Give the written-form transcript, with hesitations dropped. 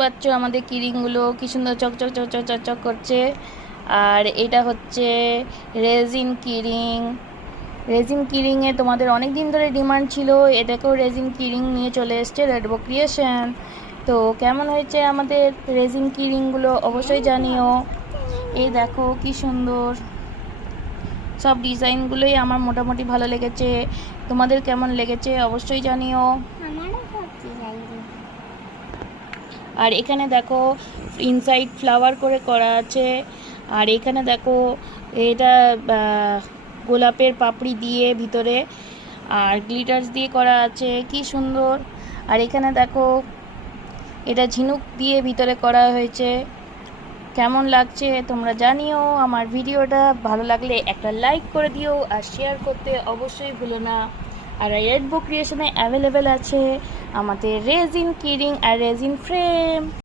পাচ্ছ আমাদের কিরিংগুলো কি সুন্দর চকচক চকচক চকচক করছে। আর এটা হচ্ছে রেজিন কিরিং। রেজিন কিরিংয়ে তোমাদের অনেক দিন ধরে ডিমান্ড ছিল, এটাকেও রেজিন কিরিং নিয়ে চলে এসছে রেডবো ক্রিয়েশন। তো কেমন হয়েছে আমাদের রেজিন কিরিংগুলো অবশ্যই জানিও। এই দেখো কি সুন্দর, সব ডিজাইনগুলোই আমার মোটামুটি ভালো লেগেছে। তোমাদের কেমন লেগেছে অবশ্যই জানিও। আর এখানে দেখো ইনসাইড ফ্লাওয়ার করে করা আছে। আর এখানে দেখো এটা গোলাপের পাপড়ি দিয়ে ভিতরে আর গ্লিটার্স দিয়ে করা আছে, কি সুন্দর। আর এখানে দেখো এটা ঝিনুক দিয়ে ভিতরে করা হয়েছে। কেমন লাগছে তোমরা জানিও। আমার ভিডিওটা ভালো লাগলে একটা লাইক করে দিও আর শেয়ার করতে অবশ্যই ভুলো না। আর রেডবো ক্রিয়েশনে অ্যাভেলেবেল আছে আমাদের রেজিন কিরিং আর রেজিন ফ্রেম।